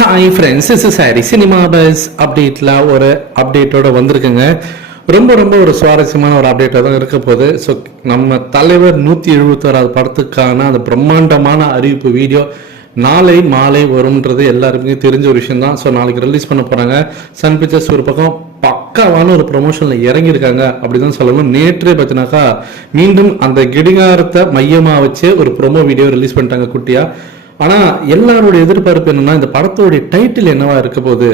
Hi friends is sorry cinema buzz அப்டேட்டில் ஒரு அப்டேட்டோட வந்திருக்குங்க. ரொம்ப ரொம்ப ஒரு சுவாரஸ்யமான ஒரு அப்டேட்டாக தான் இருக்க போகுது. ஸோ நம்ம தலைவர் நூற்றி எழுபத்தோராது படத்துக்கான அந்த பிரம்மாண்டமான அறிவிப்பு வீடியோ நாளை மாலை வரும்ன்றது எல்லாருக்குமே தெரிஞ்ச ஒரு விஷயம் தான். ஸோ நாளைக்கு ரிலீஸ் பண்ண போகிறாங்க சன் பிக்சர்ஸ் ஒரு பக்கம் பக்காவான ஒரு ப்ரொமோஷனில் இறங்கியிருக்காங்க. அப்படி தான் சொல்லணும். நேற்றே பார்த்தினாக்கா மீண்டும் அந்த கிடிகாரத்தை மையமாக வச்சு ஒரு ப்ரொமோ வீடியோ ரிலீஸ் பண்ணிட்டாங்க குட்டியாக ஆனால் எல்லாருடைய எதிர்பார்ப்பு என்னன்னா இந்த படத்தோடைய டைட்டில் என்னவா இருக்க போகுது?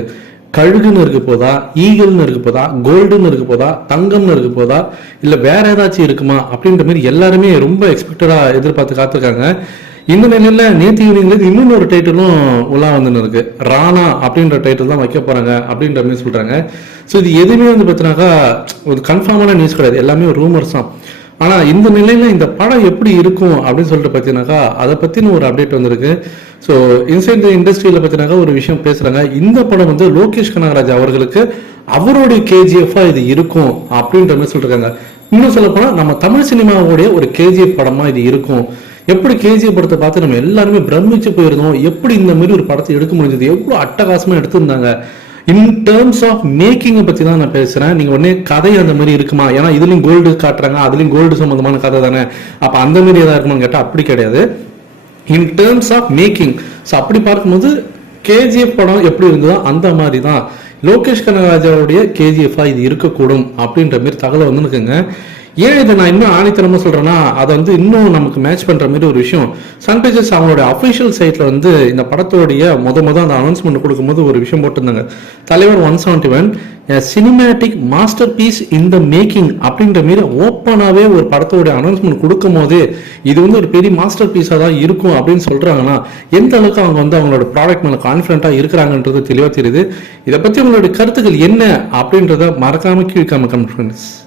கழுகுன்னு இருக்க போதா? ஈகிள்னு இருக்க போதா? கோல்டுன்னு இருக்க போதா? தங்கம்னு இருக்க போதா? இல்லை வேற ஏதாச்சும் இருக்குமா? அப்படின்ற மாதிரி எல்லாருமே ரொம்ப எக்ஸ்பெக்டடா எதிர்பார்த்து காத்திருக்காங்க. இந்த நிலையில நேற்று ஈவினிங்லேருந்து இன்னொன்று ஒரு டைட்டிலும் உலா வந்துன்னு இருக்கு. ராணா அப்படின்ற டைட்டில் தான் வைக்க போறாங்க அப்படின்ற மாதிரி சொல்றாங்க. ஸோ இது எதுவுமே வந்து பார்த்தீங்கன்னாக்கா ஒரு கன்ஃபார்மான நியூஸ் கிடையாது. எல்லாமே ஒரு ரூமர்ஸ் தான். ஆனா இந்த நிலையில இந்த படம் எப்படி இருக்கும் அப்படின்னு சொல்லிட்டு பார்த்தீங்கன்னாக்கா அதை பற்றின ஒரு அப்டேட் வந்திருக்கு. ஸோ இன்சைட் த இண்டஸ்ட்ரியில பார்த்தீங்கன்னாக்கா ஒரு விஷயம் பேசுறாங்க. இந்த படம் வந்து லோகேஷ் கனகராஜ் அவர்களுக்கு அவருடைய கேஜிஎஃபாக இது இருக்கும் அப்படின்ற மாதிரி சொல்லியிருக்காங்க இன்னும் சொல்லப்போனால் நம்ம தமிழ் சினிமாவுடைய ஒரு கேஜிஎஃப் படமா இது இருக்கும். எப்படி கேஜிஎஃப் படத்தை பார்த்து நம்ம எல்லாருமே பிரமிச்சு போயிருந்தோம்? எப்படி இந்த மாதிரி ஒரு படத்தை எடுக்க முடிஞ்சது? எவ்வளோ அட்டகாசமா எடுத்திருந்தாங்க? இன் டேர்ம்ஸ் ஆஃப் மேக்கிங்கை பற்றி தான் நான் பேசுகிறேன் நீங்கள் உடனே கதை அந்த மாதிரி இருக்குமா? ஏன்னா இதுலேயும் கோல்டு காட்டுறாங்க அதுலேயும் கோல்டு சம்மந்தமான கதை தானே. அப்போ அந்த மாதிரி ஏதாவது இருக்குமான்னு கேட்டால் அப்படி கிடையாது. In terms of making so அப்படி பார்க்கும்போது கேஜிஎஃப் படம் எப்படி இருந்ததோ அந்த மாதிரி தான் லோகேஷ் கனகராஜாவுடைய கேஜிஎஃப்ஆ இது இருக்கக்கூடும் அப்படின்ற மாதிரி தகவல் வந்துருக்குங்க ஏன் இதை நான் இன்னும் ஆணித்தனமாக சொல்கிறேன்னா அதை வந்து இன்னும் நமக்கு மேட்ச் பண்ணுற மாதிரி ஒரு விஷயம். சன் பிக்சர்ஸ் அவங்களோட அஃபிஷியல் சைட்டில் வந்து இந்த படத்தோடைய முத முத அந்த அனௌன்ஸ்மெண்ட் கொடுக்கும்போது ஒரு விஷயம் போட்டிருந்தாங்க. தலைவர் one seventy one cinematic masterpiece in the making அப்படின்ற மாரி ஓப்பனாகவே ஒரு படத்தோட அனௌன்ஸ்மெண்ட் கொடுக்கும் போது இது வந்து ஒரு பெரிய மாஸ்டர் பீஸாக தான் இருக்கும் அப்படின்னு சொல்கிறாங்கன்னா எந்த அளவுக்கு அவங்க வந்து அவங்களோட ப்ராடக்ட் மேலே கான்ஃபிடென்ட்டாக இருக்கிறாங்கன்றது தெளிவாக தெரியுது. இதை பற்றி உங்களுடைய கருத்துக்கள் என்ன அப்படின்றத மறக்காமல் கீழ்க்காம கமெண்ட்